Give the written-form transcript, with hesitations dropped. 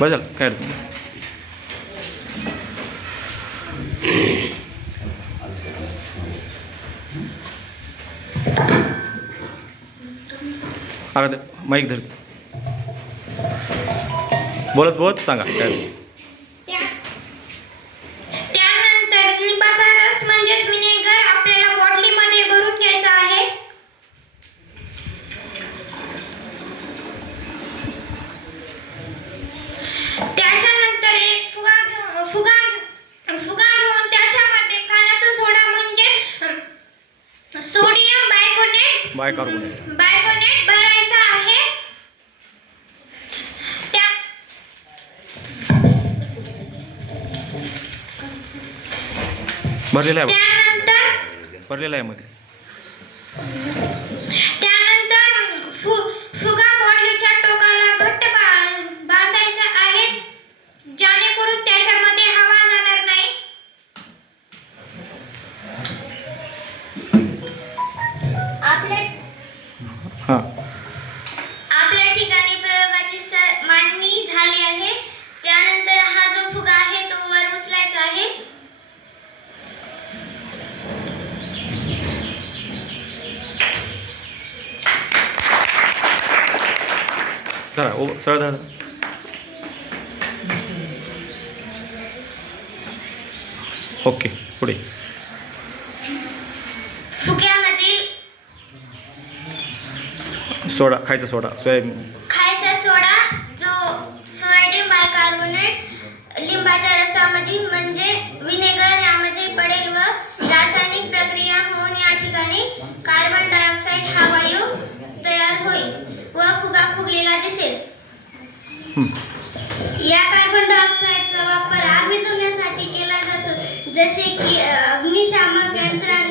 बरं झालं, काय अडचण अरे माईक धर, बोलत बोलत सांगा काय अडचण. त्यानंतर लिंबाचा रस म्हणजेच विनेगर आपल्याला बॉटलीमध्ये भरून घ्यायचा आहे. त्याच्यानंतर एक फुगा घेऊन त्याच्यामध्ये खाण्याचा सोडा म्हणजे सोडियम बायकार्बोनेट भरायचा आहे. भरलेला आहे, त्यानंतर भरलेला आहे मध्ये. फुगा बॉटलीच्या टोकाला घट्ट बांधायचा आहे जेणेकरून त्याच्यामध्ये हवा जाणार नाही. आपल्या ठिकाणी प्रयोगाची मांडणी झाली आहे. त्यानंतर हा जो फुगा आहे तो वर उचलायचा आहे. धरा, ओ सरळ धरा. ओके, पुढे. फुग्यामधील सोडा, खायचा सोडा, खायचा सोडा जो सोडियम बायकार्बोनेट लिंबाच्या रसामध्ये म्हणजे विनेगर यामध्ये पडेल व रासायनिक प्रक्रिया होऊन या ठिकाणी कार्बन डायऑक्साईड हा वायू तयार होईल व फुगा फुगलेला दिसेल. या कार्बन डायऑक्साईडचा वापर आग विझवण्यासाठी केला जातो, जसे की अग्निशामक यंत्रणा